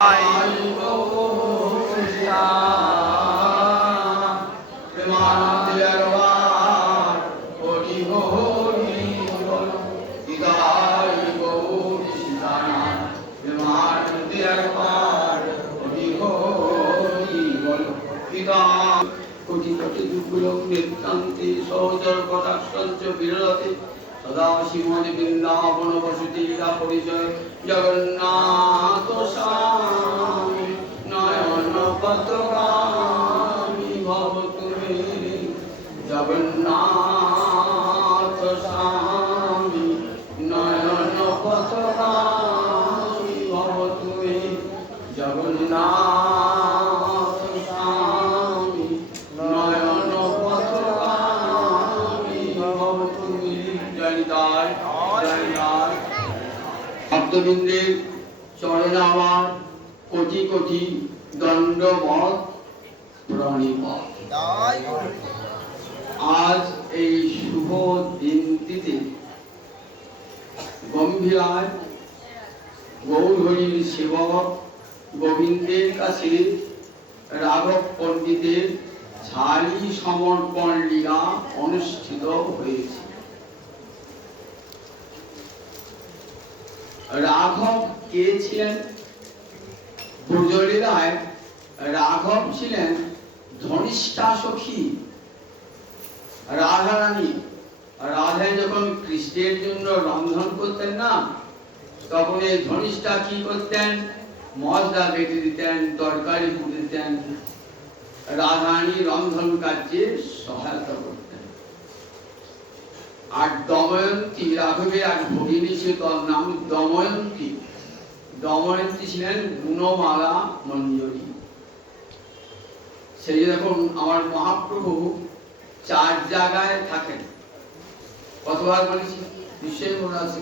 কোটি কোটি যুগলং নিত্যান্তে সহচর কটাক্ষঞ্চ বিরলতে সদা শ্রীমদ বৃন্দাবন বসুতিরা পরিচয় জগন্নাথ স্বামী নয়ন পথগামী ভব তুমি জগন্নাথ স্বামী নয়ন পথগামী ভব তুমি জগন্নাথ ভক্তবৃন্দের চরণে আমার কোটি কোটি দণ্ডবত প্রণিপাত। আজ এই শুভ দিনটিতে গম্ভীরায় গৌরহরির সেবক গোবিন্দের কাছে রাঘব পণ্ডিতের ছাড়ি সমর্পণ লীলা অনুষ্ঠিত হয়েছে। রাঘব কে ছিলেন? ব্রজলীলায় রাঘব ছিলেন ধনিষ্ঠা সখী রাধারানী। রাধায় যখন কৃষ্ণের জন্য রন্ধন করতেন না, তখন এই ধনিষ্ঠা কি করতেন? মশলা বেটে দিতেন, তরকারি পুড়ে দিতেন, রাধারানী রন্ধন কার্যে সহায়তা করতেন। আর দময়ন্তী, রাঘবের এক ভগিনী ছিল, তার নাম দময়ন্তী। দময়ন্তী ছিলেন গুণমালা মঞ্জরী। সেই যখন আমার মহাপ্রভু 4 জায়গায় থাকেন, কতবার বলেছি নিশ্চয়ই মনে আছে,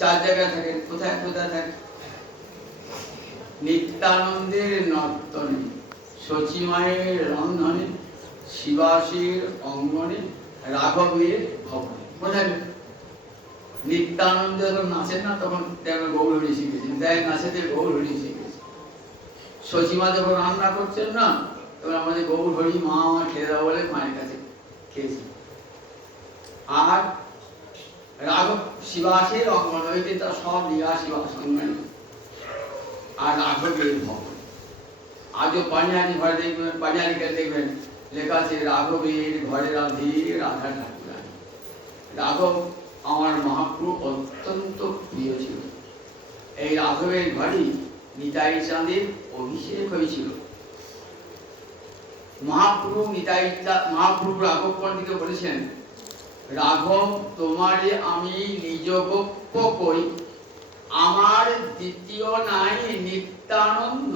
4 জায়গায় থাকেন। কোথায় কোথায় থাকেন? নিত্যানন্দের নর্তনে, শচীমায়ের রন্ধনে, শিবাসীর অঙ্গনে, রাঘবের ভবনে। কোথায়? নিত্যানন্দ যখন নাচেন না, তখন গৌরহরি শিখেছেন, দেয় নাচেতে গৌরহরি শিখেছেন। শচীমা যখন রান্না করছেন না, তখন আমাদের গৌরহরি মা আমার খেয়ে দাও বলে মায়ের কাছে খেয়েছি। আর রাঘব শিবাসের অঙ্গন হইতে তার সব লীলা শিবাস অঙ্গন। আর রাঘবের ভবন, আজও পানিহারি ঘরে দেখবেন, পানিহারিকে দেখবেন লেখা আছে রাঘবের ঘরে রাধে রাধা ঠাকুরানী। রাঘব আমার মহাপ্রভু অত্যন্ত প্রিয় ছিল। এই রাঘবের ঘরেই নিতাই চাঁদের অভিষেক হয়েছিল। মহাপ্রভু রাঘব পণ্ডিতকে বলেছেন, রাঘব তোমারে আমি নিজ গোপ্য কই, আমার দ্বিতীয় নাই নিত্যানন্দ।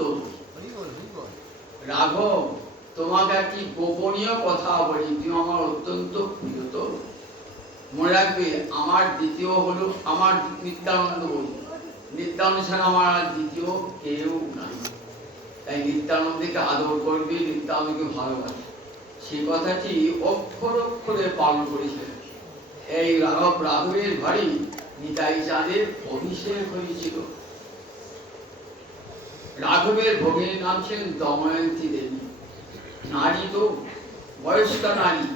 রাঘব তোমাকে একটি গোপনীয় কথা বলি, তুমি আমার অত্যন্ত প্রিয়। তো মনে রাখবে, আমার দ্বিতীয় হলো আমার নিত্যানন্দ বলি। নিত্যানন্দ ছাড়া আমার দ্বিতীয় কেউ নাই। তাই নিত্যানন্দকে আদর করবে, নিত্যানন্দকে ভালোবাসে। সেই কথাটি অক্ষর অক্ষরে পালন করেছিলেন। এই রাঘবের ঘরেই নিতাই চাঁদের অভিষেক হয়েছিল। রাঘবের ভগিনীর নাম ছিলেন দময়ন্তী দেবী। নারী তো বয়স্কা নারী,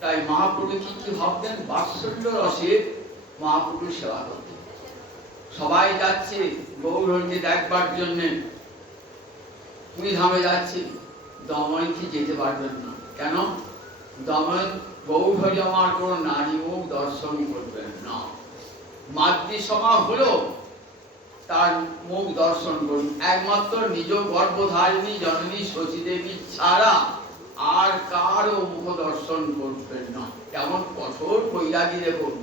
তাই মহাপ্রভু কি কি ভাবতেন? বাৎসল্য রসে মহাপ্রভু সেবা করতেন। সবাই যাচ্ছে গৌরহরিকে দেখবার জন্যে, তুমি ধামে যাচ্ছি, দময়ন্তী যেতে পারবেন না। কেন? গৌরহরি আমার কোন নারী মুখ দর্শন করবেন না। মাতৃসভা হলো তার মুখ দর্শন করুন, একমাত্র নিজ গর্ভধারিণী জননী শচীদেবী ছাড়া আর কারও মুখ দর্শন করবেন না। কেমন কঠোর বৈরাগী দেখুন।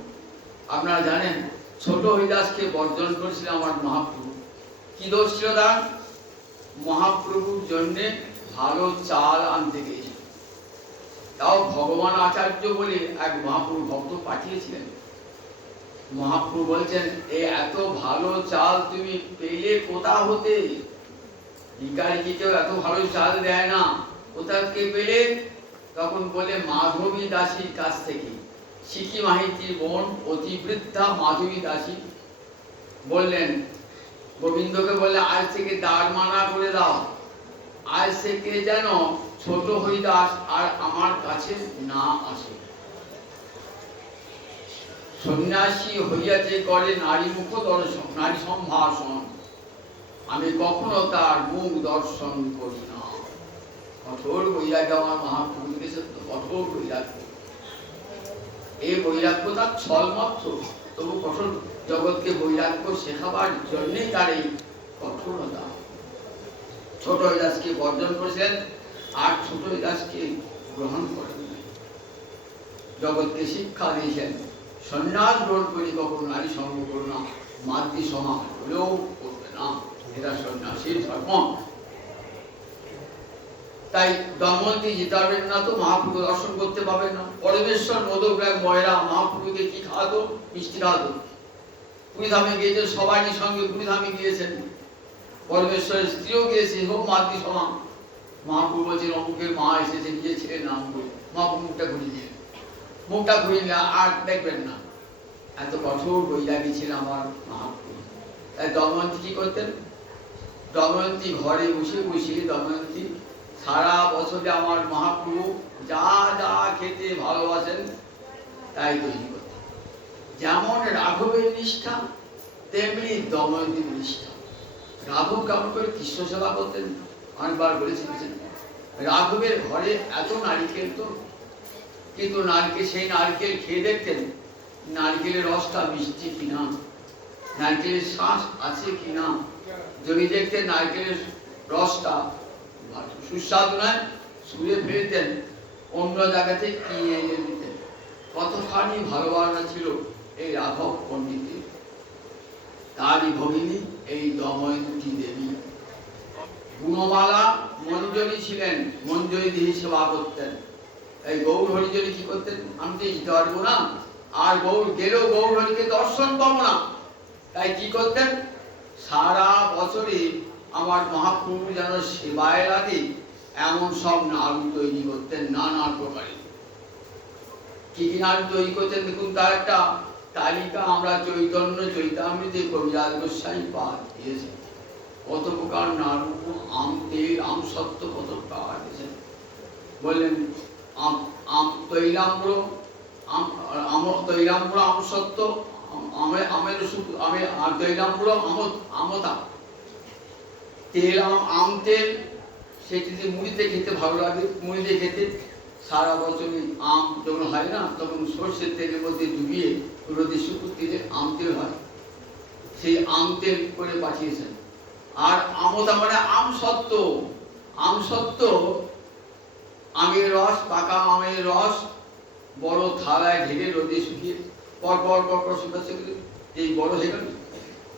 আপনারা জানেন, ছোট হরিদাসকে বর্জন করেছিল আমার মহাপ্রভু। কি দোষ ছিল তার? মহাপ্রভুর জন্যে ভালো চাল আনতে গিয়েছিল। তাও ভগবান আচার্য বলে এক মহাপ্রভু ভক্ত পাঠিয়েছিলেন। মহাপ্রভু বলছেন, এই এত ভালো চাল তুমি পেলে কোথা হতে? ভিখারিকে কেউ এত ভালো চাল দেয় না, কোথা থেকে পেলে? তখন বলে মাধবী দাসীর কাছ থেকে। সিকি মাহিতির বোন অতিবৃদ্ধা মাধবী দাসী বললেন, গোবিন্দকে বলে আজ থেকে দ্বার মানা করে দাও, আজ থেকে যেন ছোট হরিদাস আর আমার কাছে না আসে। সন্ন্যাসী হইয়া যে করে নারী মুখ দর্শন, নারী সম্ভাষণ, আমি কখনো তার মুখ দর্শন করি না। কঠোর বৈরাগ্য আমার মহাপ্রভু দিয়েছে, তো কঠোর বৈরাগ্য। এই বৈরাগ্য তার ছল মাত্র, তবু কঠোর জগৎকে বৈরাগ্য শেখাবার জন্যই তার এই কঠোরতা। ছোট হরিদাসকে বর্জন করেছিলেন আর ছোট হরিদাসকে গ্রহণ করেন। জগৎকে শিক্ষা দিয়েছেন সন্ন্যাস গ্রহণ করি কখনো নারী সঙ্গ করো না, মাতৃ সমাজ হলেও করবে না, এটা সন্ন্যাসীর ধর্ম। তাই দময়ন্তী যেতে পারবেন না, তো মহাপ্রভু দর্শন করতে পারবেন না। পরমেশ্বর মোদক রায় ময়রা মহাপ্রভুকে কি খাওয়াতো? মিষ্টি খাওয়াতো। পুরীধামে গিয়েছেন, সবারই সঙ্গে পুরীধামে গিয়েছেন, পরমেশ্বরের স্ত্রীও গিয়েছে, হোক মাতৃ সমান। মহাপ্রভু বলছেন অমুকের মা এসেছে, নিজের ছেলের নাম বলে মহাপ্রভু মুখটা ঘুরিয়ে দিলেন, মুখটা ঘুরিয়ে নিলে আর দেখবেন না। এত কঠোর বৈরাগী ছিল আমার মহাপ্রভু। তাই দময়ন্তী কি করতেন? দময়ন্তী ঘরে বসে বসে দময়ন্তী সারা বছরে আমার মহাপ্রভু যা যা খেতে ভালোবাসেন তাই তৈরি করতেন। যেমন রাঘবের নিষ্ঠা তেমনি দময়ন্তীর নিষ্ঠা। রাঘব কেমন করে কৃষ্ণ সেবা করতেন অনেকবার বলেছিলেন। রাঘবের ঘরে এত নারিকেল, তো কিন্তু নারকেল, সেই নারকেল খেয়ে দেখতেন নারকেলের রসটা মিষ্টি কিনা, নারকেলের শ্বাস আছে কিনা। যদি দেখতেন নারকেলের রসটা সুস্বাদু নয়, ছুঁড়ে ফেলতেন, অন্য জায়গাতে কিনে এনে দিতেন। কতখানি ভালোবাসা ছিল এই রাঘব পণ্ডিতের। তারই ভগিনী এই দময়ন্তী দেবী। গুণমালা মঞ্জরি ছিলেন, মঞ্জরি দিয়ে সেবা করতেন। এই গৌর হরিজনী কি করতেন? আমি তো যেতে পারবো না, আর গৌর গেলেও গৌর হরিকে দর্শন পাবো না, তাই কি করতেন? সারা বছরে আমার মহাপ্রভু যেন সেবায় লাগে এমন সব নাড়ু তৈরি করতেন, নানা প্রকারে। কি কি নাড়ু তৈরি করতেন দেখুন, তার একটা তালিকা আমরা চৈতন্য চৈতামৃতে কবিরাজ গোস্বামী পাঠ দিয়েছেন। কত প্রকার নাড়ু, আম তেল, আম সত্ত্ব, কত প্রকার দিয়েছেন। বললেন আম তৈলাম্র, আম তৈলাম্র, আম সত্ত্ব, আমের তৈলাম্র, আমতা, তেল, আম তেল, সেটি দিয়ে মুড়িতে খেতে ভালো লাগে। মুড়িতে খেতে সারা বছর আম যখন হয় না, তখন সর্ষের তেলের মধ্যে ডুবিয়ে রোদে শুকুতে আম তেল হয়, সেই আম তেল করে পাঠিয়েছেন। আর আমতা মানে আম সত্ত্ব। আম সত্ত্ব আমের রস, পাকা আমের রস বড় থালায় ঢেলে রোদে শুকিয়ে পর পর পর পর শুকাচ্ছে, এই বড় হয়ে গেল,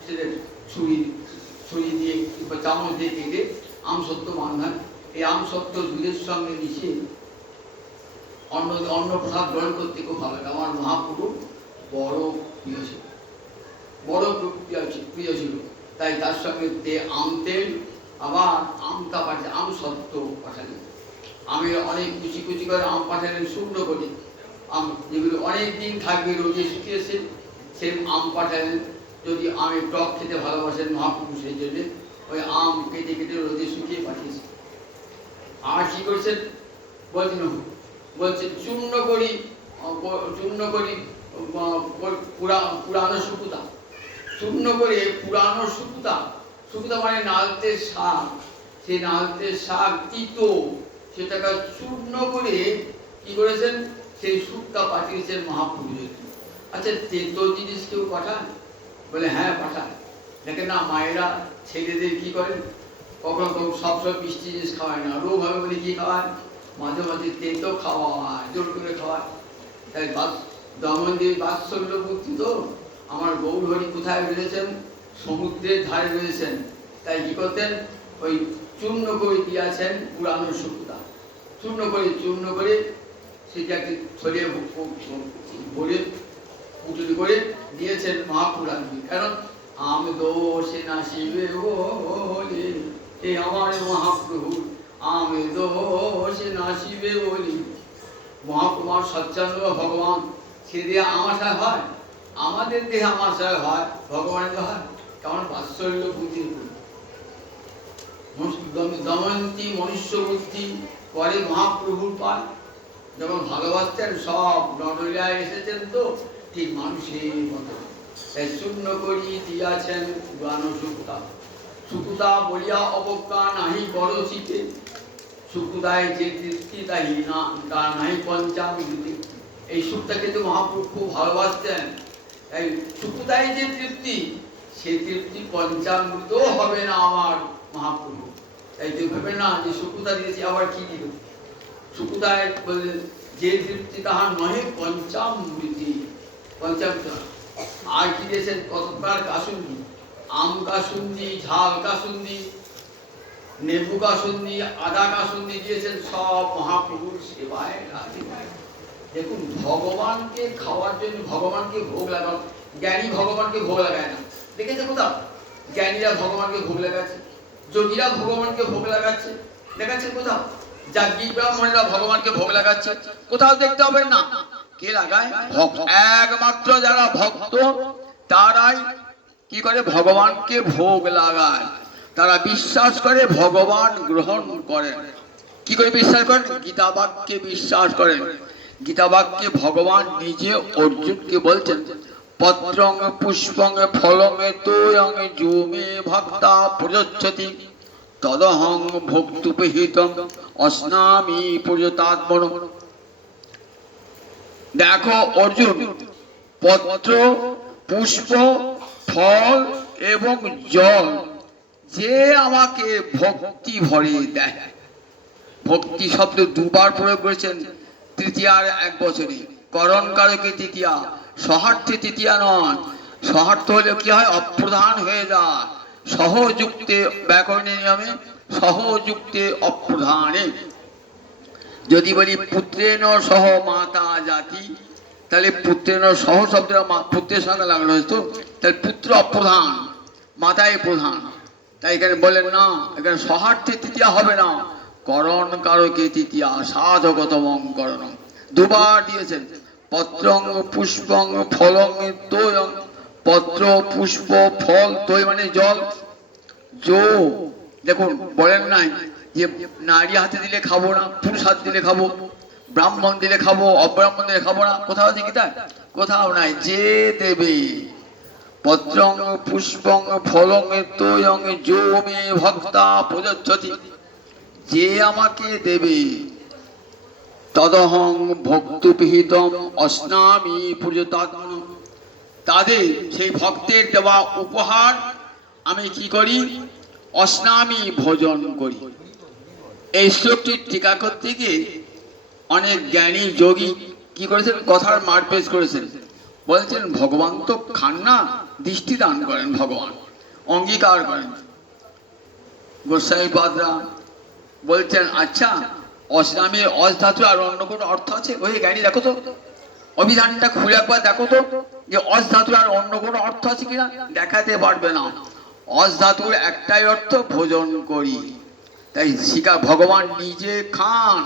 সেটা ছুরি দিয়ে চামচ দিয়ে কেটে আম সত্ত্ব বাঁধান। এই আম সত্ত্ব দুধের সঙ্গে মিশিয়ে অন্ন প্রসাদ গ্রহণ করতে খুব ভালো লাগে। আমার মহাপ্রভু বড় প্রিয় ছিল, বড় প্রিয় ছিল। তাই তার সঙ্গে আম তেল, আবার আমটা পাঠালেন, আম সত্ত্ব পাঠালেন। আমের অনেক কুচি কুচি করে আম পাঠালেন, শুকনো করে আম, যেগুলো অনেক দিন থাকবে রোদে শুকিয়েছে, সেই আম পাঠালেন। যদি আমের টক খেতে ভালোবাসেন মহাপ্রভু, সেই জন্য ওই আম কেটে কেটে রোদে শুকিয়ে পাঠিয়েছে। আর কি করছেন বলছেন চূর্ণ করি পুরানো শুকুতা, চূর্ণ করে পুরানো শুকুতা, শুকুতা মানে নালতের শাক, সেই নালতের শাক তিতো, সেটাকে চূর্ণ করে কি করেছেন, সেই শুকটা পাঠিয়েছেন মহাপ্রভু। আচ্ছা, তেতো জিনিস কেউ পাঠান? বলে হ্যাঁ পাঠায়। দেখেন না, মায়েরা ছেলেদের কি করেন, কখনো সব মিষ্টি জিনিস খাওয়ায় না, রোগ হবে বলে কি খাওয়ায়, মাঝে মাঝে তেতো খাওয়ায়, জোর করে খাওয়ায়। তাই দময়ন্তীর বাৎসল্য ভক্তি তো। আমার গৌর হরি কোথায় রয়েছেন? সমুদ্রের ধারে রয়েছেন। তাই কি করতেন, ওই চূর্ণ করে দিয়েছেন পুরানো শুকুতা, চূর্ণ করে সেটাকে ছড়িয়ে ভরে পুটুলি করে দিয়েছেন মহাপুরাণী। কারণ আম দোষে নাসিবে বলি, এ আমার মহাপ্রভু আম দোষে নাসিবে বলি। মহাকুমার সচ্চান্দ ভগবান, সে দিয়ে আমাশায় হয়, আমাদের দেহে আমাশায় হয়, ভগবানের হয়। কারণ বাৎসল্য বুদ্ধির দময়ন্তী মনুষ্য বুদ্ধি পরে মহাপ্রভুর পায়। যখন ভালোবাসতেন সব নটলীলায় এসেছেন তো ঠিক মানুষের মতো। তাই শূন্য করি দিয়াছেন গান সুকুতা, সুকুতা বলিয়া অবজ্ঞা নাহি বড় শীতে, সুকুতায় যে তৃপ্তি তাই না তার নাহি পঞ্চামৃতি। এই সুখটাকে তো মহাপ্রভু খুব ভালোবাসতেন। তাই সুকুতায় যে তৃপ্তি, সেই তৃপ্তি পঞ্চামৃতও হবে না আমার মহাপ্রভু। তাই তুই ভেবে না যে সুকুতা দিয়েছি আবার কি দিল। সুকুতায় বললেন যে তৃপ্তি তাহার নহে পঞ্চামৃতি, পঞ্চামৃত। আর কি দিয়েছেন কত প্রকার কাসুন্দি, আম কাসুন্দি, ঝাল কাসুন্দি, নেবু কাসুন্দি, আদা কাসুন্দি দিয়েছেন, সব মহাপ্রভুর সেবায় লাগে। দেখুন ভগবানকে খাওয়ার জন্য ভগবানকে ভোগ লাগাও। জ্ঞানী ভগবানকে ভোগ লাগায় না, দেখেছে কোথাও? জ্ঞানীরা ভগবানকে ভোগ লাগাচ্ছে, যোগীরা ভগবানকে ভোগ লাগাচ্ছে, দেখাচ্ছে কোথাও? যাজ্ঞিক ব্রাহ্মণেরা ভগবানকে ভোগ লাগাচ্ছে, কোথাও দেখতে হবে না। কে লাগায়? একমাত্র যারা ভক্ত তারাই কি করে? ভগবানকে ভোগ লাগায়। তারা বিশ্বাস করে ভগবান গ্রহণ করেন। কি করে বিশ্বাস করেন? গীতা বাক্যে বিশ্বাস করেন। গীতা বাক্যে ভগবান নিজে অর্জুনকে বলছেন, পত্রং পুষ্পং ফলং তোয়ং যো মে ভক্তা প্রযচ্ছতি তদহং ভক্তুপহিতং অস্নামি প্রযতাত্মন। দেখো অর্জুন, পত্র, পুষ্প, ফল এবং জল যে আমাকে ভক্তি ভরে দেয়, ভক্তি শব্দ দুবার প্রয়োগ করেছেন তৃতীয়ার এক বছরে। করণ কারকে তৃতীয়া, সহার্থে তৃতীয়া নয়। সহার্থ হলে কি হয়? অপ্রধান হয়ে যায়। সহযুক্তে ব্যাকরণের নিয়মে সহযুক্তে অপ্রধানে। যদি বলি পুত্রেণ সহ মাতা জাতি, তাহলে পুত্রেণ সহ শব্দটা পুত্রের সঙ্গে লাগানো হয়েছে, তাহলে পুত্র অপ্রধান, মাতাই প্রধান। তাই এখানে বলেন না, এখানে সহার্থে তৃতীয়া হবে না, করণ কারকে তৃতীয়া, সাধকতমং করণ। দুবার দিয়েছেন। পত্রং পুষ্পং ফলং তোয়ং, পত্র, পুষ্প, ফল, তোয় মানে জল, জো। দেখুন বলেন নাই যে নারী হাতে দিলে খাবো না, পুরুষ হাতে দিলে খাবো, ব্রাহ্মণ দিলে খাবো, অব্রাহ্মণ দিলে খাবো না। কোথাও আছে গীতায়? কোথাও নাই। যে দেবে, পত্রং পুষ্পং ফলং তোয়ং যো মে ভক্তা প্রযচ্ছতি, যে আমাকে দেবে, তদহং ভক্তুপহিতম অস্নামি প্রযতাত্মন, তাদের সেই ভক্তের দেওয়া উপহার আমি কি করি? অস্নামি ভোজন করি। এই শ্লোকটির টিকা করতে গিয়ে অনেক জ্ঞানী যোগী কি করেছেন? কথার মারপেশ করেছেন। বলছেন ভগবান তো খান না, দৃষ্টি দান করেন, ভগবান অঙ্গীকার করেন। গোস্বামীপাদরা বলছেন আচ্ছা, অস্নামের অস ধাতু আর অন্য কোনো অর্থ আছে? ওই জ্ঞানী দেখো তো, অভিধানটা খুলে একবার দেখো তো যে অস ধাতুর আর অন্য কোনো অর্থ আছে কিনা। দেখাতে পারবে না। অস ধাতুর একটাই অর্থ, ভোজন করি। তাই শিকা ভগবান নিজে খান,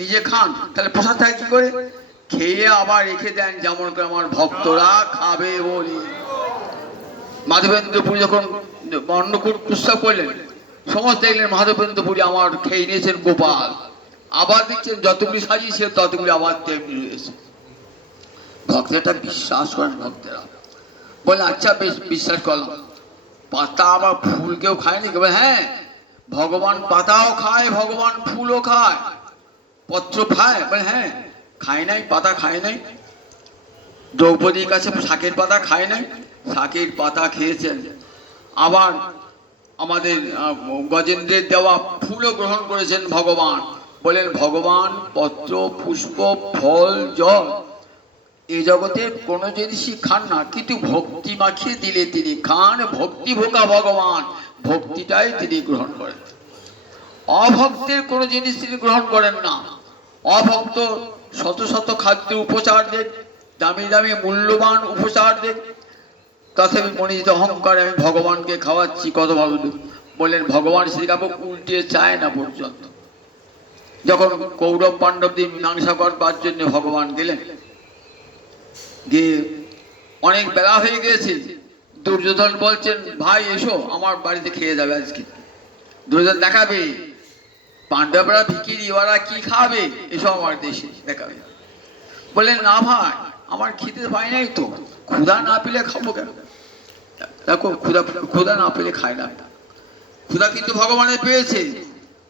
নিজে খান। তাহলে প্রসাদ থাকে কি করে? খেয়ে আবার রেখে দেন, যেমন করে আমার ভক্তরা খাবে বলে। মাধবেন্দ্রপুরী যখন অন্নকূট উৎসব করলেন, সমস্ত দেখলেন মাধবেন্দ্রপুরী আমার খেয়ে নিয়েছেন গোপাল, আবার দেখছেন যতগুলি সাজিয়েছে ততগুলি আবার তেমনি রয়েছে। ভক্তরা বিশ্বাস করেন, ভক্তেরা বলে আচ্ছা বেশ বিশ্বাস করলাম, পাতা আবার ফুল কেউ খায়নি? হ্যাঁ, ভগবান পাতাও খায়, ভগবান ফুলও খায়, পত্র খায়। বলে হ্যাঁ, খায় নাই, পাতা খায় নাই। দ্রৌপদীর কাছে শাকের পাতা খায় নাই, শাকের পাতা খেয়েছেন। আবার আমাদের গজেন্দ্রের দেওয়া ফুলও গ্রহণ করেছেন ভগবান। বলেন ভগবান পত্র, পুষ্প, ফল, জল এই জগতে কোনো জিনিসই খান না, কিন্তু ভক্তি মাখিয়ে দিলে তিনি খান। ভক্তি ভোগা ভগবান, ভক্তিটাই তিনি গ্রহণ করেন। অভক্তের কোনো জিনিস তিনি গ্রহণ করেন না। অভক্ত শত শত খাদ্য উপচার দেন, দামি দামি মূল্যবান উপচার দেন, তথাপি মনিত অহংকারে আমি ভগবানকে খাওয়াচ্ছি, কত ভালো। বললেন ভগবান শ্রীকাপ উল্টে চায় না পর্যন্ত। যখন কৌরব পাণ্ডবদের মীমাংসা করবার জন্য ভগবান গেলেন, গিয়ে অনেক বেলা হয়ে গিয়েছে, দুর্যোধন বলছেন, ভাই এসো আমার বাড়িতে খেয়ে যাবে আজকে। দুর্যোধন দেখাবে পাণ্ডবরা ভিখিরি, ওরা কি খাবে, এসো আমার দেশে দেখাবে। বললেন, না ভাই আমার খেতে পাই নাই তো, ক্ষুধা না পেলে খাবো কেন? দেখো ক্ষুধা না পেলে খায় না, ক্ষুধা কিন্তু ভগবানের পেয়েছে।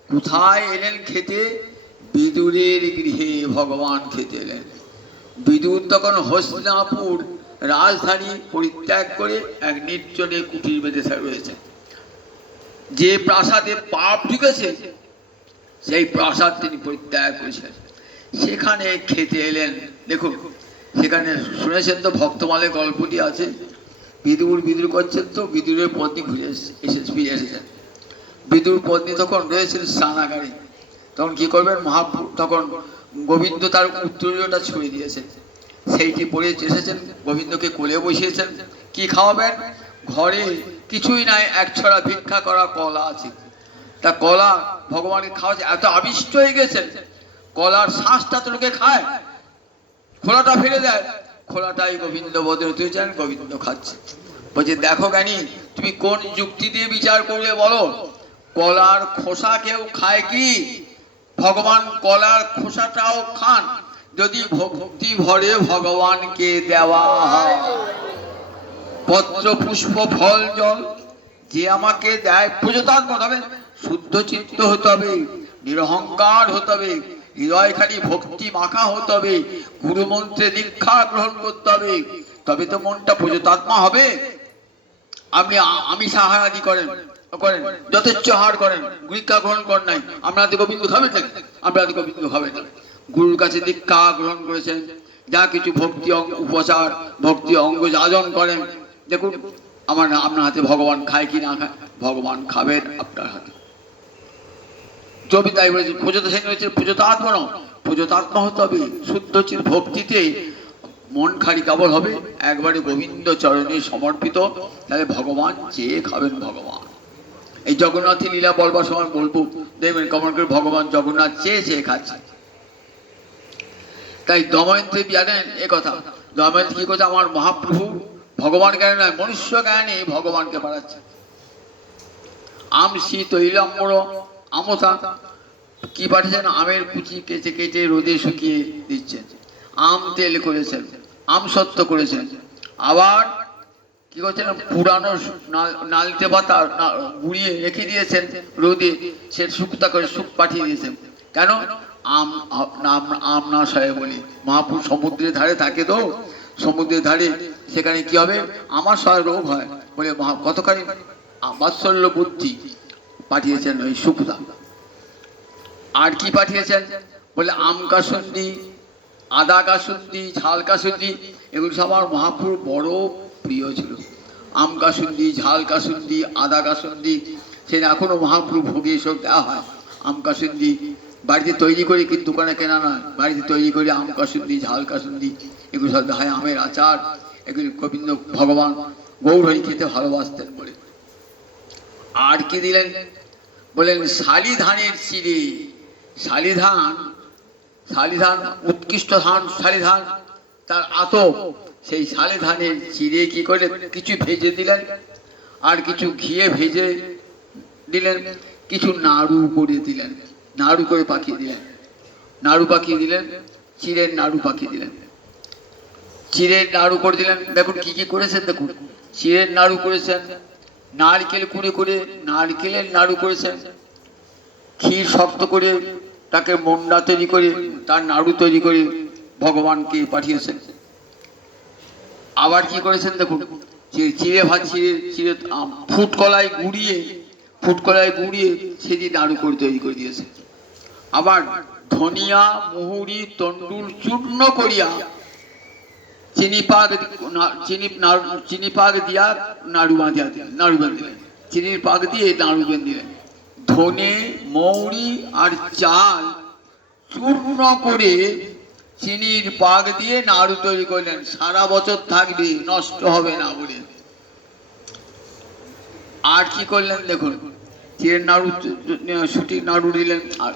কোথায় এলেন খেতে? বিদুরের গৃহে ভগবান খেতে এলেন। বিদুর তখন হস্তিনাপুর রাজধানী পরিত্যাগ করে এক নির্জনে কুটির বেঁধে রয়েছে। যে প্রাসাদে পাপ ঢুকেছে সেই প্রাসাদ তিনি পরিত্যাগ করেছেন, সেখানে খেতে এলেন। দেখুন সেখানে শুনেছেন তো ভক্তমালের গল্পটি আছে, বিদুর করছেন, তো বিদুরের পত্নী ফিরে এসেছেন। বিদুর পত্নী তখন রয়েছেন স্নানাগারে। তখন কি করবেন মহাপ্রভু, তখন গোবিন্দ তার উত্তরীয়টা ছুঁয়ে দিয়েছেন, সেইটি পরে এসেছেন, গোবিন্দকে কোলে বসিয়েছেন। কি খাওয়াবেন? ঘরে কিছুই নাই, এক ছড়া ভিক্ষা করা কলা আছে। তা কলা ভগবানকে খাওয়াচ্ছে, এত আবিষ্ট হয়ে গেছেন, কলার শ্বাসটা তো লোকে খায়, খোলাটা ফেলে দেয়, খোলাটাই গোবিন্দ বোধ হতে চান, গোবিন্দ খাচ্ছে। বলছে, দেখো জ্ঞানী, তুমি কোন যুক্তি দিয়ে বিচার করলে বলো? কলার খোসা কেউ খায় কি? ভগবান কলার খোসাটাও খান, যদি ভক্তি ভরে ভগবানকে দেওয়া হয়। পত্র পুষ্প ফল জল যে আমাকে দেয়, পুজোতান হবে, শুদ্ধ চিত্ত হতে হবে, নিরহংকার হতে হবে, হৃদয় খালি ভক্তি মাখা হতে হবে, গুরু মন্ত্রে দীক্ষা গ্রহণ করতে হবে, তবে তো মনটা পুজোতাত্মা হবে। আপনি আমি সাহায্য করেন করেন যথেচ্ছ আহার করেন, দীক্ষা গ্রহণ করেন নাই, আপনাদের গোবিন্দ খাবেন না, আপনাদের গোবিন্দ খাবেন না। গুরুর কাছে দীক্ষা গ্রহণ করেছেন, যা কিছু ভক্তি উপচার ভক্তি অঙ্গ যাজন করেন, দেখুন আপনার হাতে ভগবান খায় কি না খায়? ভগবান খাবেন আপনার হাতে। তাই বলেছে পুজোতাত্মা, পুজোতাত্মা হতে হবে, শুদ্ধ চির ভক্তিতে মন খালি কেবল হবে, একবারে গোবিন্দ চরণে সমর্পিত, তাহলে ভগবান চেয়ে খাবেন ভগবান। এই জগন্নাথের লীলা বলবার সময় বলবো, দেখবেন কেমন করে ভগবান জগন্নাথ চেয়ে চেয়ে খাচ্ছে। তাই দময়ন্তী জানেন এ কথা, দময়ন্তী কি কথা, আমার মহাপ্রভু ভগবান জ্ঞানে নয় মনুষ্য জ্ঞানে ভগবানকে বাড়াচ্ছে। আমসি তৈলাম্বর আমতা কি পাঠিয়েছেন? আমের কুচি কেটে কেটে রোদে শুকিয়ে দিচ্ছেন, আম তেল করেছেন, আম সত্য করেছেন, আবার কি করছেন? পুরানো নালতে পাতা গুঁড়িয়ে রেখে দিয়েছেন রোদে, সে শুকতা করে শুক পাঠিয়ে দিয়েছেন। কেন? আম না সয়ে বলি। মহাপুর সমুদ্রের ধারে থাকে, তো সমুদ্রের ধারে সেখানে কি হবে? আমার সয় রোগ হয় বলে কতখানি বাৎসল্য বুদ্ধি পাঠিয়েছেন ওই শুকতা। আর কি পাঠিয়েছেন বলে? আম কাসুন্দি, আদা কাসুন্দি, ঝাল কাসুন্দি, এগুলো সব আমার মহাপুর বড় প্রিয় ছিল। আম কাসুন্দি, ঝাল কাসুন্দি, আদা কাসুন্দি, সে এখনো মহাপুর ভোগে এসব দেওয়া হয়। আম কাসুন্দি বাড়িতে তৈরি করে, কিন্তু দোকানে কেনা নয়, বাড়িতে তৈরি করে আম কাসুন্দি, ঝাল কাসুন্দি এগুলো সব দেওয়া হয়। আমের আচার, এগুলি গোবিন্দ ভগবান গৌরহরি খেতে ভালোবাসতেন বলে। আর কি দিলেন বলেন? শালি ধানের চিড়ে, শালি ধান উৎকৃষ্ট ধান, শালি ধান তার আতপ, সেই শালি ধানের চিড়ে কি করে কিছু ভেজে দিলেন, আর কিছু ঘিয়ে ভেজে দিলেন, কিছু নাড়ু করে দিলেন, নাড়ু করে পাকিয়ে দিলেন, নাড়ু পাকিয়ে দিলেন, চিড়ের নাড়ু পাকিয়ে দিলেন, চিড়ের নাড়ু করে দিলেন। দেখুন কি কি করেছেন, দেখুন চিড়ের নাড়ু করেছেন, নারকেল কুড়ে করে নারকেলের নাড়ু করেছেন, ক্ষীর শক্ত করে তাকে মন্ডা তৈরি করে তার নাড়ু তৈরি করে ভগবানকে পাঠিয়েছেন। আবার কি করেছেন দেখুন, চিড়ে ফুটকলায় গুঁড়িয়ে সেটি নাড়ু করে তৈরি করে দিয়েছে। আবার ধনিয়া মুহুরি তন্ডুল চূর্ণ করিয়া চিনি পাক দিয়া নাড়ু বাঁধিলেন, চিনির পাক দিয়ে নাড়ু বেঁধিলেন। ধনে মৌরি আর চাল চূর্ণ করে চিনির পাক দিয়ে নাড়ু তৈরি করলেন, সারা বছর থাকবে, নষ্ট হবে না বলে। আর কি করলেন দেখুন, চিড়ের নাড়ু, সুটির নাড়ু দিলেন। আর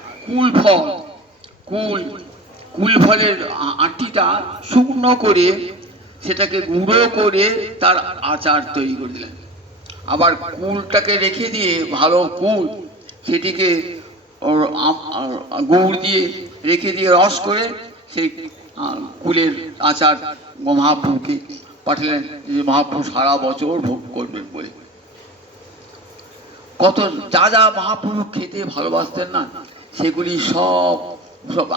কুল ফলের আটিটা শুকনো করে সেটাকে গুঁড়ো করে তার আচার তৈরি করে দিলেন। আবার কুলটাকে রেখে দিয়ে, ভালো কুল, সেটিকে গুড় দিয়ে রেখে দিয়ে রস করে সেই কুলের আচার মহাপ্রভুকে পাঠালেন, যে মহাপ্রভু সারা বছর ভোগ করবেন বলে। কত যা যা মহাপ্রভু খেতে ভালোবাসতেন না, সেগুলি সব সব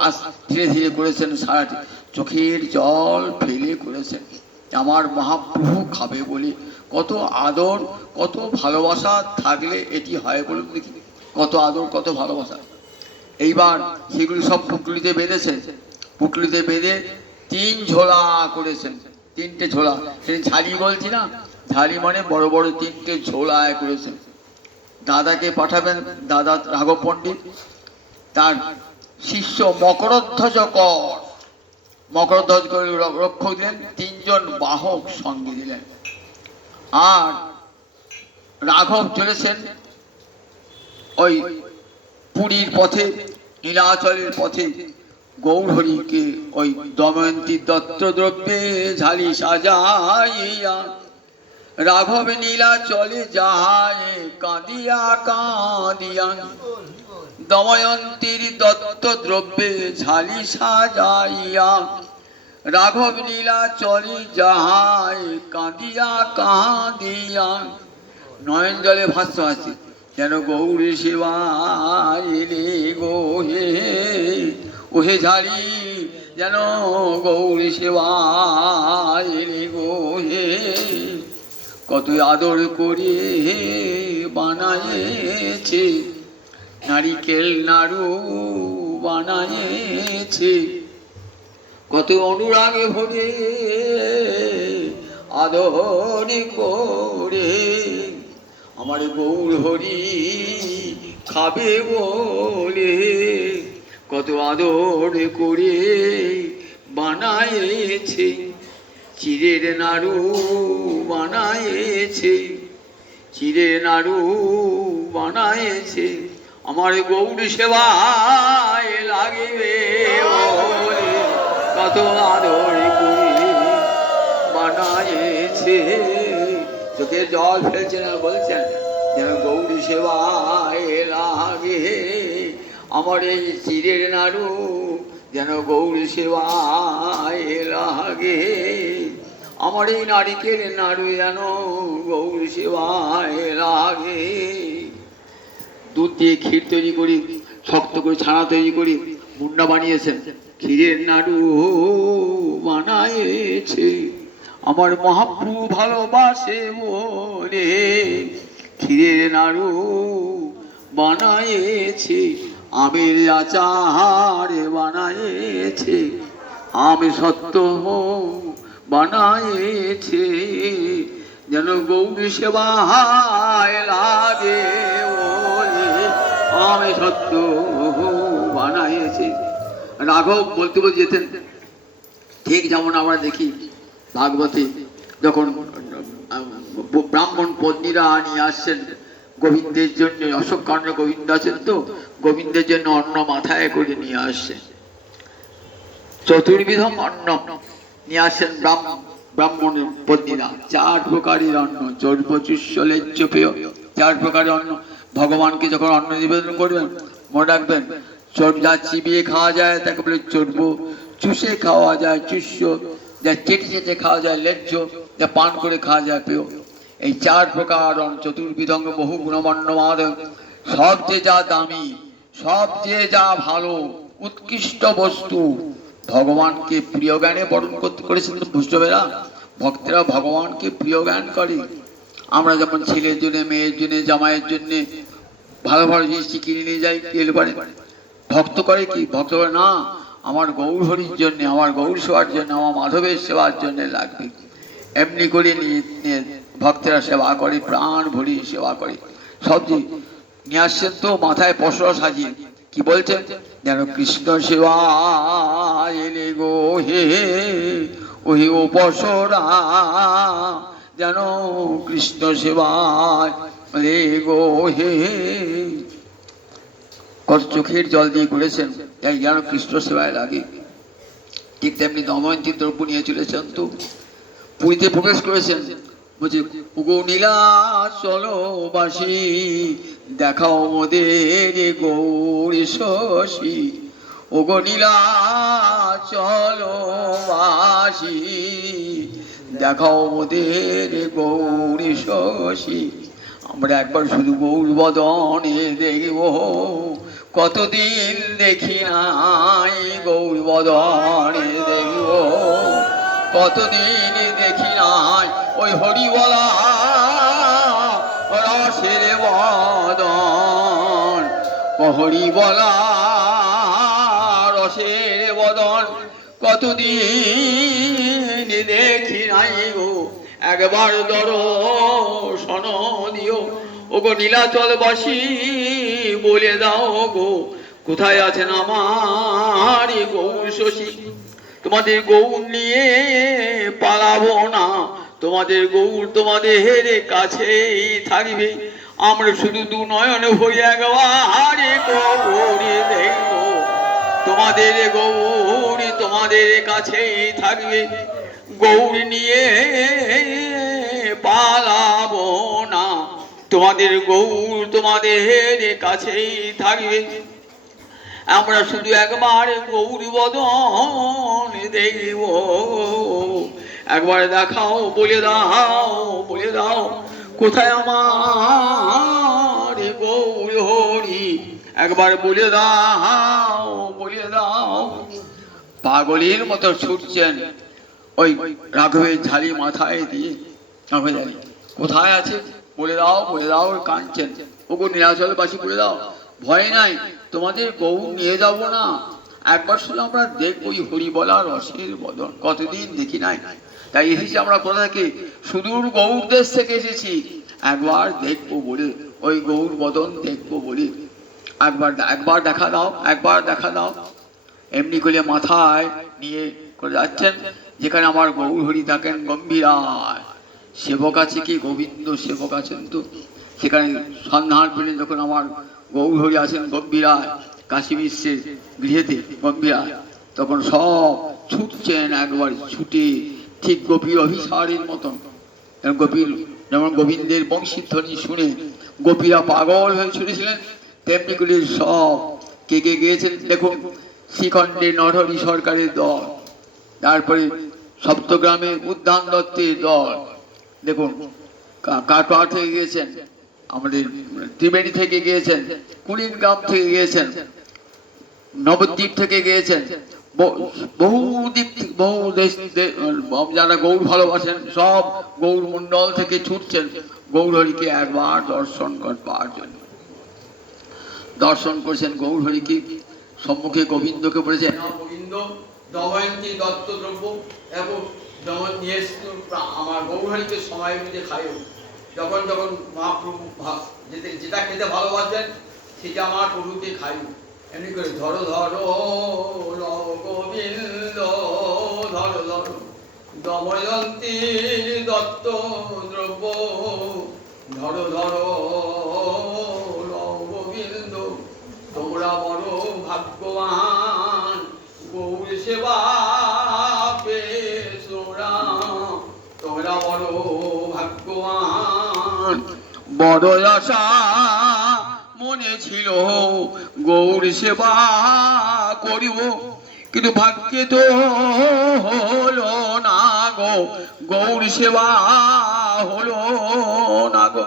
ধীরে ধীরে করেছেন, সারা চোখের জল ফেলে করেছেন। আমার মহাপ্রভু খাবে বলে কত আদর, কত ভালোবাসা থাকলে এটি হয় বলুন দেখি। কত আদর, কত ভালোবাসা। এইবার সেগুলি সব পুটলিতে বেঁধেছেন। পুটলিতে বেঁধে 3 ঝোলা করেছেন, 3টে ঝোলা। সেই ঝালি বলছি না, ঝালি মানে বড় বড় 3টে ঝোলায় করেছেন। দাদাকে পাঠাবেন, দাদা রাঘব পণ্ডিত, তার শিষ্য মকরধ্বজ কর, মকরধ্বজ করে রক্ষক দিলেন, 3 জন বাহক সঙ্গে দিলেন। আর রাঘব চলেছেন ওই পুরীর পথে, নীলাচলের পথে, গৌরহরিকে ওই দময়ন্তী দত্ত দ্রব্যে ঝালি সাজাইয়া রাঘব নীলাচলে যায় কাঁদিয়া কাঁদিয়া। দময়ন্তীর দত্ত দ্রব্যে ঝালি সাজাইয়া রাঘব নীলাচলে যায় কাঁদিয়া কাঁদিয়া। নয়ন জলে ভাষ্য আছে, যেন গৌরী সেবায় এলে গো হে, ওহে ঝালি যেন গৌরী সেবায় এলে গো হে। কত আদর করে বানায়েছে, নারিকেল নাড়ু বানায়েছে, কত অনুরাগে ভরে আদর করে আমার গৌর হরি খাবে বলে। কত আদর করে বানায়েছে, চিড়ের নাড়ু বানায়েছে, চিড়ের নাড়ু বানায়েছে, আমার গৌর সেবায় লাগবে বলে। কত আদর করে বানায়েছে। চোখের জল ফেলছেন আর বলছেন, যেন গৌরী সেবায় লাগে আমার এই চিড়ের নাড়ু, যেন গৌরী সেবায় লাগে আমার এই নারিকেল নাড়ু, যেন গৌরী সেবায় লাগে। দুধ দিয়ে ক্ষীর তৈরি করি, শক্ত করে ছানা তৈরি করি, মুন্ডা বানিয়েছেন, ক্ষীরের নাড়ু বানায়েছে, আমার মহাপ্রভু ভালোবাসে বলে ক্ষীরের নাড়ু বানায়েছে, আমের আচার বানায়েছে, আমি সত্য বানায়েছে, যেন গৌরী সেবায় লাগে বলে আমি সত্য বানায়েছে। রাঘব বলতে বলতে যেতেন, ঠিক যেমন আমরা দেখি ভাগবতে যখন ব্রাহ্মণ পত্নীরা নিয়ে আসছেন গোবিন্দের জন্য, অশোক কাণ্ড গোবিন্দ আছেন তো, গোবিন্দের জন্য অন্ন মাথায় করে নিয়ে আসছেন, চতুর্বিধম অন্ন নিয়ে আসছেন ব্রাহ্মণ পত্নীরা। 4 প্রকারের অন্ন, চর্ব চুষ্য লেজ্জ পেয়, 4 প্রকারের অন্ন। ভগবানকে যখন অন্ন নিবেদন করবেন, মনে রাখবেন, যা চিবিয়ে খাওয়া যায় তাকে বলে চর্ব, চুষে খাওয়া যায় চুষ্য, যা চেটে চেটে খাওয়া যায় লেজ্জ, যা পান করে খাওয়া যায় পেয়। এই 4 প্রকার চতুর্বিধং বহু গুণমান্য মাধব। সবচেয়ে যা দামি, সবচেয়ে যা ভালো উৎকৃষ্ট বস্তু, ভগবানকে প্রিয় জ্ঞানে বরণ করতে করেছেন বৈষ্ণবেরা। ভক্তরা ভগবানকে প্রিয় জ্ঞান করে। আমরা যেমন ছেলের জন্য, মেয়ের জন্য, জামাইয়ের জন্য ভালো ভালো জিনিস কিনে নিয়ে যাই, এলে পারে ভক্ত করে কি? ভক্ত করে না, আমার গৌর হরির জন্য, আমার গৌর সেবার জন্য, আমার মাধবের সেবার জন্য লাগবে। এমনি করে নিয়ে ভক্তেরা সেবা করে, প্রাণ ভরি সেবা করে। সবজি নিয়ে আসছেন তো মাথায় পশরা সাজিয়ে, কি বলছেন? যেন কৃষ্ণ সেবা এলে গো হে, ওহে ও পশরা, যেন কৃষ্ণ সেবায় এলে গো হে। কত চোখের জল দিয়ে করেছেন, যেন কৃষ্ণ সেবায় লাগে। ঠিক তেমনি দময়ন্তী দ্রব্য নিয়ে চলেছেন তো, পুরীতে প্রবেশ করেছেন। বলছে ওগো নীলাচলবাসী দেখাও মোদের গৌরী শশী, ওগো নীলাচলবাসী দেখাও মোদের গৌরী শশী। আমরা একবার শুধু গৌর বদনে দেখব, কতদিন দেখি নাই গৌর বদনে দেখব, কতদিন দেখি নাই ওই হরিবলা রসের বদন, হরিবলা রসের বদন কতদিন দেখি নাই গো, একবার দর্শন দিও ওগো নীলাচলবাসী, বলে দাও গো কোথায় আছেন আমার গৌর শশী। তোমাদের গৌর নিয়ে পালাবো না, তোমাদের গৌর তোমাদের কাছেই থাকবে। আমরা শুধু দু নয়ন হয়ে একবার গৌরী দেখব, তোমাদের গৌর তোমাদের কাছেই থাকবে। গৌর নিয়ে পালাবো না, তোমাদের গৌর তোমাদের কাছেই থাকবে। আমরা শুধু একবার গৌর বদন দেখব, একবার দেখাও বলে দাও, বলে দাও কোথায় আমার গৌর হরি, একবার বলে দাও, বলে দাও। পাগলের মতো ছুটছেন ওই রাঘবের ঝালি মাথায় দিয়ে, কোথায় আছে বলে দাও, বলে দাও, কাঁদছেন। ওগো নীলাচলবাসী বলে দাও, ভয় নাই, তোমাদের গৌর নিয়ে যাব না, একবার শুধু আমরা দেখবো ওই হরিবলা রসের বদন, কতদিন দেখি নাই। তাই এসেছি আমরা কোথা থেকে, সুদূর গৌর দেশ থেকে এসেছি, একবার দেখবো বলে, ওই গৌর বদন দেখবো বলে, একবার দেখা দাও, একবার দেখা দাও। এমনি করে মাথায় নিয়ে করে যাচ্ছেন যেখানে আমার গৌর হরি থাকেন গম্ভীরায়। সেবক আছে কি, গোবিন্দ সেবক আছেন তো, সেখানে সন্ধান পেলেন যখন আমার গৌর হরি আছেন গম্ভীরায়, কাশী বিশ্বের গৃহেতে গম্ভীরায়, তখন সব ছুটছেন একবার ছুটে, ঠিক গোপীর অভিসারের মতন। গোপীর যেমন গোবিন্দের বংশীধ্বনি শুনে গোপীরা পাগল হয়ে ছুটেছিলেন, তেমনি করে সব কে কে গিয়েছেন দেখুন। শ্রীখণ্ডে নরহরি সরকারের দল, তারপরে সপ্তগ্রামে উদ্যান দত্তের দল, দেখুন কাটোয়া থেকে গিয়েছেন, আমাদের ত্রিবেণী থেকে গিয়েছেন, কুড়িগ্রাম থেকে গিয়েছেন, নবদ্বীপ থেকে গিয়েছেন, বহু দিক বহু দেশ, যারা গৌর ভালোবাসেন সব গৌর মন্ডল থেকে ছুটছেন গৌর হরিকে একবার দর্শন করবার জন্য। দর্শন করেছেন গৌর হরিকে, সম্মুখে গোবিন্দকে বলেছেন, গোবিন্দ দময়ন্তী দত্ত দ্রব্য এবং নিয়ে আমার গৌর হরিকে সময় বুঝে খাইও। যখন যখন মহাপ্রভু যেটা খেতে ভালোবাসেন সেটা আমার প্রভুকে খাইও। এমনি করে ধরো ধরো গোবিন্দ, ধরো ধরো দময়ন্তী দত্ত দ্রব্য, ধরো ধরো গোবিন্দ, তোমরা বড় ভাগ্যবান, গৌর সেবা পেছোরা, তোমরা বড় ভাগ্যবান। বড় আশা মনে ছিল গৌর সেবা করিব, কিন্তু ভাগ্যে তো হলো না গো, গৌর সেবা হলো না গো।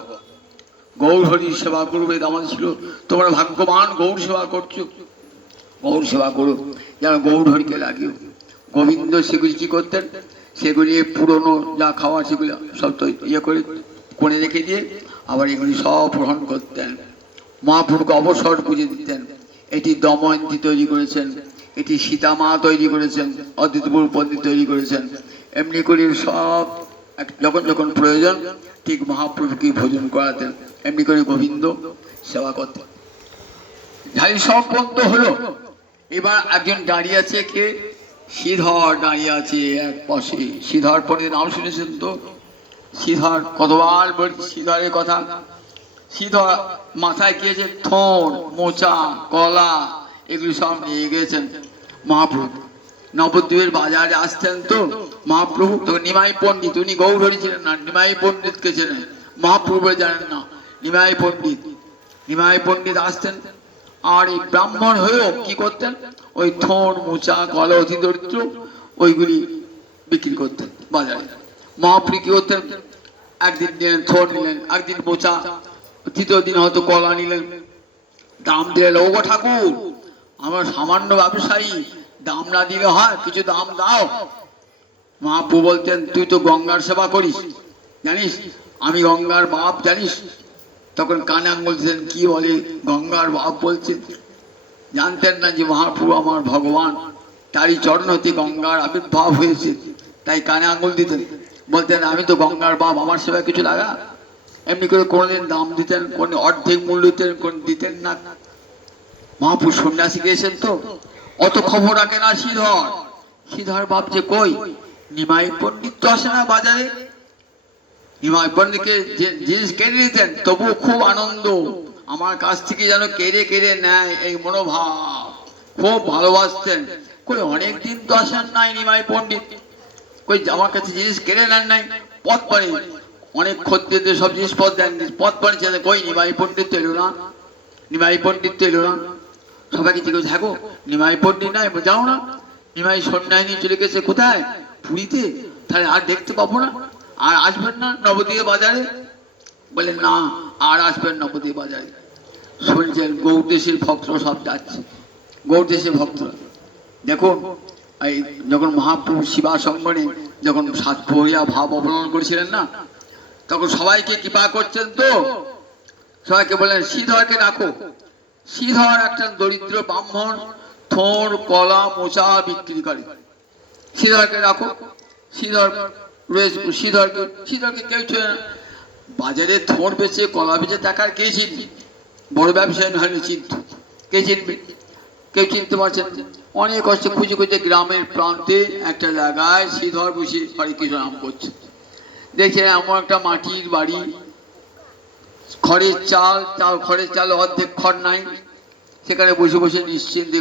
গৌর হরির সেবা করবে আমার ছিল, তোমরা ভাগ্যবান গৌর সেবা করছো, গৌর সেবা করো যেন গৌর হরিকে লাগিও। গোবিন্দ সেগুলি কি করতেন, সেগুলি পুরনো যা খাওয়া সেগুলো সব তো ইয়ে করে কোণে রেখে দিয়ে আবার এগুলি সব গ্রহণ করতেন। মহাপ্রভুকে অবসর পুজো দিতেন। এটি দময়ন্তী তৈরি করেছেন, এটি সীতামা তৈরি করেছেন, অদ্বৈতপুর পণ্ডিত তৈরি করেছেন। এমনি করে সব যখন যখন প্রয়োজন ঠিক মহাপ্রভুকে ভোজন করাতেন, এমনি করে গোবিন্দ সেবা করতেন। ঝালি সব বন্ধ হলো, এবার একজন দাঁড়িয়ে আছে, কে? শ্রীধর দাঁড়িয়ে আছে এক পাশে। শ্রীধর পরে নাম শুনেছেন তো, শ্রীধর কতবার বলছি শ্রীধরের কথা। শ্রীধর মাথায় গিয়েছে থোড়, মোচা, কলা, এগুলি সব নিয়ে গিয়েছেন মহাপ্রভু। নবদ্বীপের বাজারে আসতেন তো, মহাপ্রভু তো নিমাই পণ্ডিত, উনি গৌরহরি ছিলেন না, নিমাই পণ্ডিতকে ছিলেন, মহাপ্রভু জানেন না। নিমাই পণ্ডিত আসতেন, আর এই ব্রাহ্মণ হয়েও কি করতেন, ওই থোড় মোচা কলা অতি দরিদ্র ওইগুলি বিক্রি করতেন বাজারে। মহাপ্রভু কি করতেন, একদিন নিলেন থোড় নিলেন, একদিন মোচা, তৃতীয় দিন হয়তো কলা নিলেন, দাম দিলেন, ও গো ঠাকুর আমার সামান্য ব্যবসায়ী, দাম না দিলে হয়, কিছু দাম দাও। মহাপ্রভু বলতেন, তুই তো গঙ্গার সেবা করিস, জানিস আমি গঙ্গার বাপ জানিস? তখন কানে আঙুল দিতেন, কি বলে গঙ্গার বাপ বলছে। জানতেন না যে মহাপ্রভু আমার ভগবান, তারই চরণ হতে গঙ্গার আবির্ভাব হয়েছে, তাই কানে আঙুল দিতেন, বলতেন আমি তো গঙ্গার বাপ, আমার সেবা কিছু লাগা। এমনি করে কোনোদিন দাম দিতেন, কোন অর্ধেক মূল্য দিতেন, কোন দিতেন না। মহাপুরুষ সন্ন্যাসী গিয়েছেন তো অত খবর রাখে না। শ্রীধর বাপ যে কই, নিমাই পণ্ডিত তো আসে না বাজারে। নিমাই পণ্ডিতকে যে জিনিস কেড়ে নিতেন, তবুও খুব আনন্দ, আমার কাছ থেকে যেন কেড়ে কেড়ে নেয় এই মনোভাব, খুব ভালোবাসতেন। কই অনেকদিন তো আসেন নাই নিমাই পণ্ডিত, কই আমার কাছে জিনিস কেড়ে নেন নাই। পথ পানি অনেক খদ্দেরদের সব জিনিসপত্র দেন, পথ পানি কই নিমাই পণ্ডিত তো এলো না, নিমাই পণ্ডিত তো এলো না। সবাইকে জিজ্ঞেস, হ্যাঁ গো নিমাই পণ্ডিত নাই, যাও না, নিমাই সন্ন্যায় নিয়ে চলে গেছে কোথায়, পুরীতে, তাহলে আর দেখতে পাবো না, আর আসবেন না নবদ্বীপ বাজারে? বলেন না, আর আসবেন নবদ্বীপ বাজারে। শুনছেন গৌড় দেশের ভক্তরা সব যাচ্ছে, গৌড় দেশের ভক্তরা। দেখুন এই যখন মহাপ্রভু শিবা সঙ্গনে যখন সাতভরিয়া ভাব অবলম্বন করেছিলেন না, তখন সবাইকে কৃপা করছেন তো, সবাইকে বললেন শ্রীধরকে ডাকো। শ্রীধর একটা দরিদ্র ব্রাহ্মণ, থোড় কলা মোচা বিক্রি করে, শ্রীধরকে ডাকো। শ্রীধরকে কেউ ছিল না, বাজারে থোড় বেচে কলা বেচে টাকার কে চিনবে, বড় ব্যবসায়ী হয়নি চিনত, কে চিনবে, কেউ চিনতে পারছেন। অনেক কষ্টে খুঁজে খুঁজে গ্রামের প্রান্তে একটা জায়গায় শ্রীধর বসে হরে কৃষ্ণ নাম করছে। দেখছেন এমন একটা মাটির বাড়ি, খড়ের চাল অর্ধেক খড় নাই, সেখানে বসে বসে নিশ্চিন্তে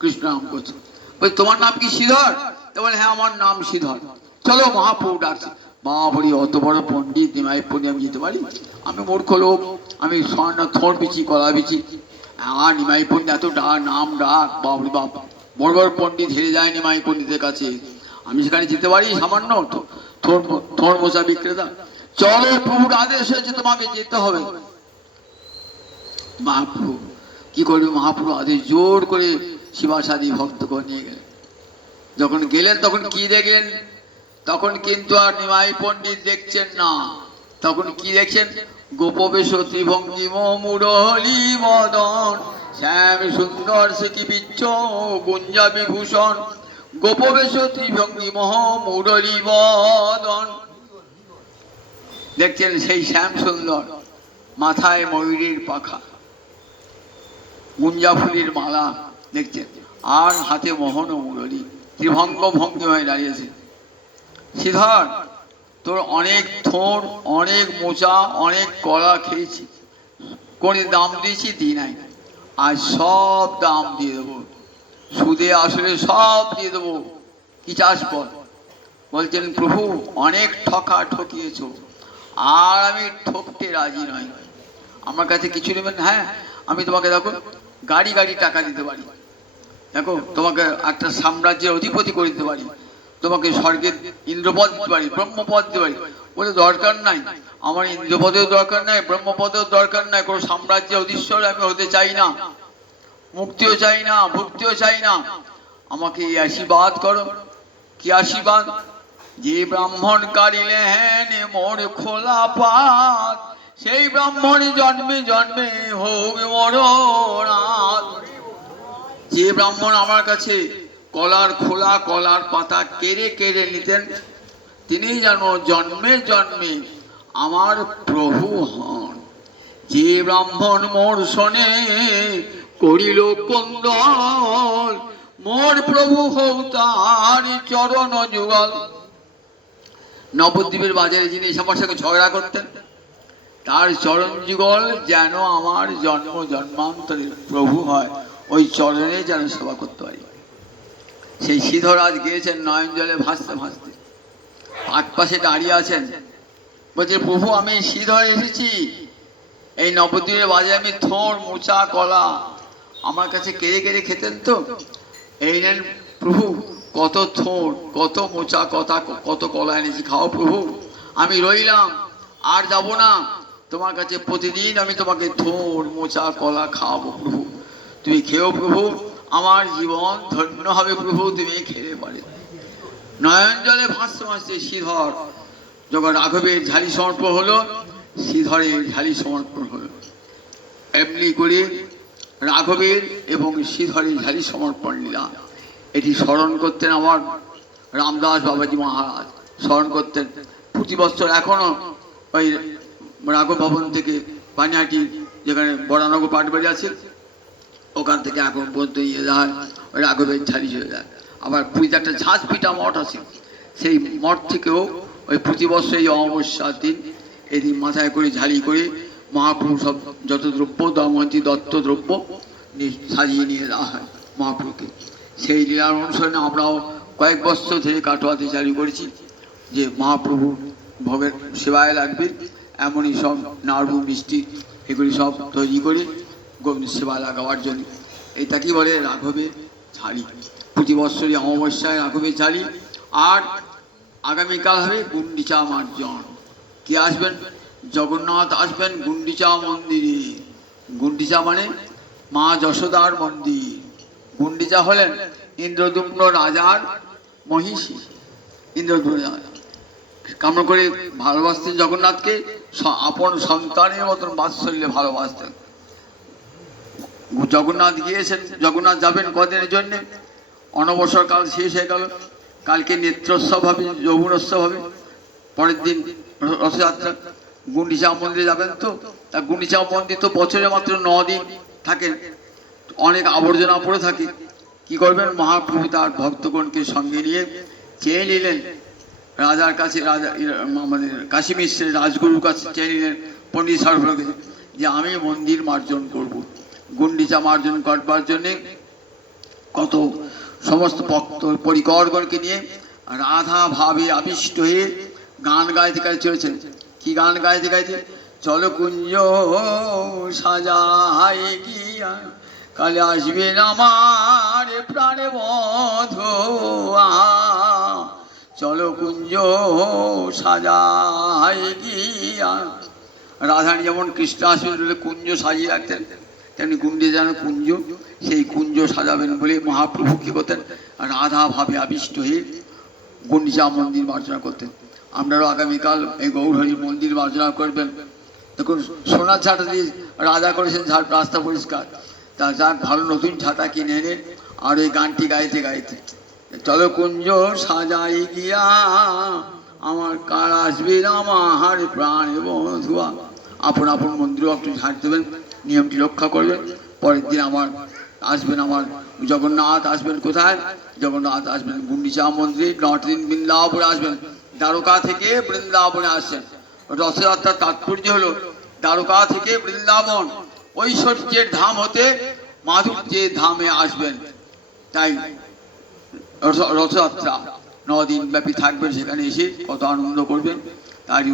কৃষ্ণ নাম করছে। বলছে তোমার নাম কি শ্রীধর? তো বলে হ্যাঁ আমার নাম শ্রীধর। চলো মহাপ্রভু ডাকছে। বাবরি অত বড় পণ্ডিত নিমাই পণ্ডিত আমি যেতে পারি? আমি মূর্খ লোক, আমি স্বর্ণ থোড় বিচি কলা বিচি, আর নিমাই পণ্ডিত এত নাম ডাক, বাবরি বাপ, বড় বড় পণ্ডিত হেরে যায় নিমাই পণ্ডিতের কাছে, আমি সেখানে যেতে পারি? সামান্য থোড় মোচা বিক্রেতা। চলো প্রভুর আদেশ হয়েছে তোমাকে যেতে হবে। মহাপ্রভু কি করবে, মহাপ্রভু আদেশ, জোর করে শিবাসাদি ভক্ত করে নিয়ে গেলেন। যখন গেলেন তখন কি দেখলেন, তখন কিন্তু আর নিমাই পণ্ডিত দেখছেন না, তখন কি দেখছেন, গোপবেশ ত্রিভঙ্গি মুরলী মদন, শ্যাম সুন্দর সে কি বিচ্ছ গুঞ্জা বিভূষণ, গোপবেশ ত্রিভঙ্গি মুরলী মদন। দেখছেন সেই শ্যাম সুন্দর, মাথায় ময়ূরের পাখা, গুঞ্জা ফুলের মালা দেখছেন, আর হাতে মোহন ও মুরলী, ত্রিভঙ্গ ভঙ্গি হয়ে দাঁড়িয়েছে। শ্রীধর তোর অনেক থোড়, অনেক মোচা, অনেক কলা খেয়েছি, কোন দাম দিয়েছি দিই নাই, আজ সব দাম দিয়ে দেবো, সুদে আসলে সব দিয়ে দেবো, কি চাষ বল? বলছেন প্রভু অনেক ঠকিয়েছ, আর আমি ঠকতে রাজি নই, আমার কাছে কিছু নেবেন? হ্যাঁ আমি তোমাকে দেখো গাড়ি টাকা দিতে পারি, দেখো তোমাকে একটা সাম্রাজ্যের অধিপতি করে দিতে পারি, তোমাকে স্বর্গের ইন্দ্রপদ দিতে পারি, ব্রহ্মপদ দিতে পারি। বলে দরকার নাই, আমার ইন্দ্রপদেও দরকার নাই, ব্রহ্মপদেও দরকার নাই, কোনো সাম্রাজ্যের অধীশ্বর আমি হতে চাই না, মুক্তিও চাই না, ভুক্তিও চাই না, আমাকে এই আশীর্বাদ করো। কি আশীর্বাদ? যে ব্রাহ্মণ কারিলেন মোর খোলা পাত, সেই ব্রাহ্মণ জন্মে জন্মে হোক মরণাথ। যে ব্রাহ্মণ আমার কাছে কলার খোলা কলার পাতা কেড়ে কেড়ে নিতেন, তিনি যেন জন্মে জন্মে আমার প্রভু হন। যে ব্রাহ্মণ মোর শোনে করিল কন্দল, মোর প্রভু হোক তার চরণ যুগল। নবদ্বীপের বাজারে যিনি আমার সঙ্গে ঝগড়া করতেন, তার চরণ যুগল যেন আমার জন্ম জন্মান্তরের প্রভু হয়, ওই চরণে যেন সেবা করতে পারি। সেই শ্রীধর আজ গিয়েছেন নয়ন জলে ভাসতে ভাসতে, পাক পাশে দাঁড়িয়ে আছেন, বলছে প্রভু আমি শ্রীধর এসেছি, এই নবদ্বীপের বাজারে আমি থোড় মোচা কলা আমার কাছে কেড়ে কেড়ে খেতেন তো, এই নেন প্রভু কত থোড় কত মোচা কত কলা এনেছি, খাও প্রভু, আমি রইলাম আর যাব না, তোমার কাছে প্রতিদিন আমি তোমাকে থোড় মোচা কলা খাওয়াবো প্রভু, তুমি খেও প্রভু, আমার জীবন ধন্য হবে প্রভু, তুমি খেলে পারে। নয়ন জলে ভাসতে ভাসতে শ্রীধর যখন রাঘবের ঝালি সমর্পণ হলো, শ্রীধরের ঝালি সমর্পণ হলো। এমনি করে রাঘবের এবং শ্রীধরের ঝালি সমর্পণ লীলা এটি স্মরণ করতেন আমার রামদাস বাবাজি মহারাজ, স্মরণ করতেন প্রতি বছর। এখনো ওই রাঘব ভবন থেকে পানিহাটি যেখানে বরানগর পাটবাড়ি আছে ওখান থেকে এখন পর্যন্ত ইয়ে যায়, ওই রাঘবের ঝালি চলে যায়। আবার পুরীতে একটা ঝাঁজ পিঠা মঠ আছে, সেই মঠ থেকেও ওই প্রতি বছর এই অমাবস্যার দিন এদিন মাথায় করে ঝালি করে মহাপ্রভু সব যত দ্রব্য দময়ন্তী দত্ত দ্রব্য সাজিয়ে নিয়ে দেওয়া হয় মহাপ্রভুকে। সেই লীলার অনুসরণে আমরাও কয়েক বছর ধরে কাটোয়াতে চালু করেছি যে মহাপ্রভু ভোগের সেবায় লাগবে এমনই সব নাড়ু মিষ্টি এগুলি সব তৈরি করে গোবিন্দ সেবা লাগাবার জন্য। এটা কি বলে রাঘবের ঝালি, প্রতি বছরই অমাবস্যায় রাঘবের ঝালি। আর আগামীকাল হবে গুন্ডিচা মার্জন। কি আসবেন? জগন্নাথ আসবেন গুন্ডিচা মন্দিরে। গুন্ডিচা মানে মা যশোদার মন্দির। গুন্ডিচা হলেন ইন্দ্রদুম্ন রাজার মহিষী। ইন্দ্রদুম্ন কামনা করে ভালোবাসতেন জগন্নাথকে, আপন সন্তানের মতন বাৎসল্যে ভালোবাসতেন। জগন্নাথ গিয়েছেন, জগন্নাথ যাবেন কদিনের জন্যে, অনবসর কাল শেষ হয়ে গেল, কালকে নেত্রোৎসব হবে, যৌবনোৎসব হবে, পরের দিন রথযাত্রা। গুন্ডিচা মন্দিরে যাবেন তো, তা গুন্ডিচা মন্দির তো বছরে মাত্র 9 দিন থাকেন, অনেক আবর্জনা পড়ে থাকে। কি করবেন? মহাপ্রভু তার ভক্তগণকে সঙ্গে নিয়ে চেয়ে নিলেন রাজার কাছে, রাজা আমাদের কাশী মিশ্রের রাজগুরুর কাছে চেয়ে নিলেন পণ্ডিত সরফর কাছে যে আমি মন্দির মার্জন করব। গুন্ডিচা মার্জন করবার জন্যে কত সমস্ত ভক্ত পরিকরগণকে নিয়ে রাধা ভাবে আবিষ্ট হয়ে গান গাইতে গাইতে চলেছেন। কি গান গাইতে গাইতে? চলো কুঞ্জ সাজাই গিয়া কালে আসবেন আমার প্রাণে বধূ, চলো কুঞ্জ সাজাই গিয়া। রাধারানী যেমন কৃষ্ণ আসবেন বলে কুঞ্জ সাজিয়ে রাখতেন, তেমনি গুন্ডিচা কুঞ্জ, সেই কুঞ্জ সাজাবেন বলে মহাপ্রভু কি করতেন? রাধা ভাবে আবিষ্ট হয়ে গুন্ডিচা মন্দির মার্জনা করতেন। আপনারাও আগামীকাল এই গৌরহরি মন্দির মার্জনা করবেন। দেখুন সোনার ছাতা দিয়ে রাজা করেছেন রাস্তা পরিষ্কার, তা যাক ভালো নতুন ছাতা কিনে এনে আর ওই গানটি গাইতে গাইতে চলো কুঞ্জ সাজাই গিয়া আমার কাল আসবে আমার প্রাণ বধুয়া। আপন আপন মন্দিরও একটু ঝাড় দেবেন, নিয়মটি রক্ষা করবেন। পরের দিন আমার আসবেন আমার জগন্নাথ আসবেন কোথায়? জগন্নাথ আসবেন গুন্ডিচা মন্দিরে। 9 দিন বৃন্দাবনে আসবেন, দ্বারকা থেকে বৃন্দাবনে আসছেন। রথযাত্রার তাৎপর্য হলো দ্বারকা থেকে বৃন্দাবন ঐশ্বর্যের ধাম হতে মাধুর্যের ধামে আসবেন। তাই রথযাত্রা 9 দিন ব্যাপী থাকবেন, সেখানে এসে কত আনন্দ করবেন। তারই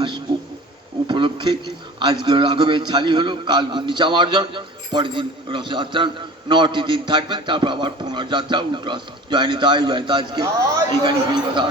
উপলক্ষে আজকে রাঘবের ঝালি হলো, কাল গুন্ডিচা মার্জন, পরের দিন রথযাত্রা। 9টি দিন থাকবেন, তারপর আবার পুনর্যাত্রা উল্টো। জয় নিতাই, জয় নিতাই। আজকে এই গাড়ি কথা